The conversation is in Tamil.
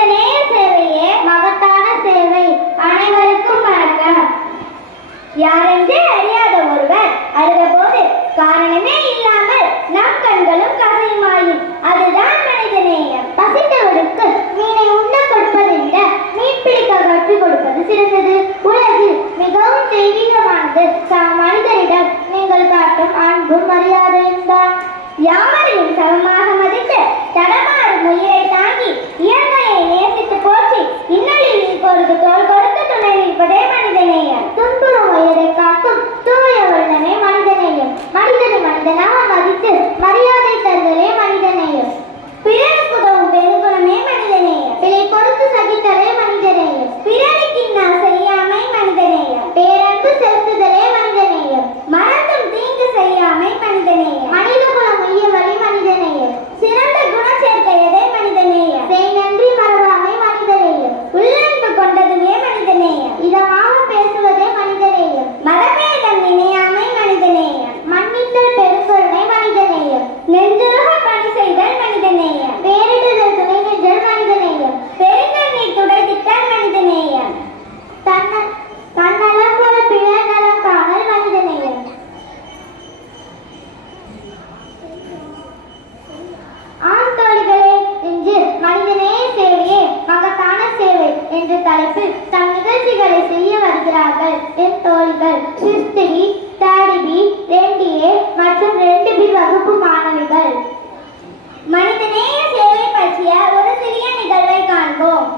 மனிதநேய சேவையே மகத்தான சேவை. அனைவருக்கும் வணக்கம். யாரென்றே அறியாத ஒருவர் அழுதபோது காரணமே இல்லாமல் நம் கண்களும் கசையுமாயும் அதுதான் மனிதநேயம். பசித்தவருக்கு மீனை உண்ண கொடுப்பதை விட மீன் பிடிக்க கற்றுக் கொடுப்பது சிறந்தது. உலகில் மிகவும் தெய்வீகமானது மனிதரிடம் நீங்கள் காட்டும் அன்பும் மரியாதையும் தான். யாவரையும் சமமாக மதித்து தடமாறும் உயிரை தாங்கி இயற்கையை நேசித்து போற்றி இன்னலில் இப்பொழுது தோல் கொடுத்து துணை நிற்பதே மனிதநேயம். துன்புறும் உயிரை காக்கும் தூய உள்ளமே மனிதநேயம். மனிதனை மனிதனாக மதித்து மரியாதை தருதலே மனிதநேயம். பிறருக்கு உதவும் பெருங்குணமே மனிதநேயம். விலை கொடுத்து சகித்தலே மனிதநேயம். பிறருக்கு நான் செய்யாமை மனிதநேயம். பேரன்பு செலுத்துதலே மனிதநேயம். மறந்தும் தீங்கு செய்யாமை மனிதநேயம். மனித குலம் உய்ய வழி மனிதநேயம். சிறந்த குணச்சேர்க்கையதே மனிதநேயம். செய் நன்றி மறவாமை மனிதநேயம். உள்ளன்பு கொண்டதுமே மனிதநேயம். இதமாக பேசுவதே மனிதநேயம். மதபேதம் நினையாமை மனிதநேயம். மன்னித்தல் பெருங்கருணை மனிதநேயம். நெஞ்சுருக பணி செய்தல் மனிதநேயம். பேரிடுதல் துணை நின்றல் மனிதநேயம். பெருங்கண்ணீர் துடைத்திட்டல் மனிதநேயம். தன்னலம் போல பிறர் நலம் காணல் மனிதநேயம். ஆண் தோழிகளே, இன்று மனிதநேய சேவையே மகத்தான சேவை என்ற தலைப்பில் தம் நிகழ்ச்சிகளை செய்ய வருகிறார்கள் என் தோழிகள் சிஸ்திரி, தாடிபி, 2A மற்றும் 2B வகுப்பு மாணவிகள். மனிதநேய சேவை பற்றிய ஒரு சிறிய நிகழ்வை காண்போம்.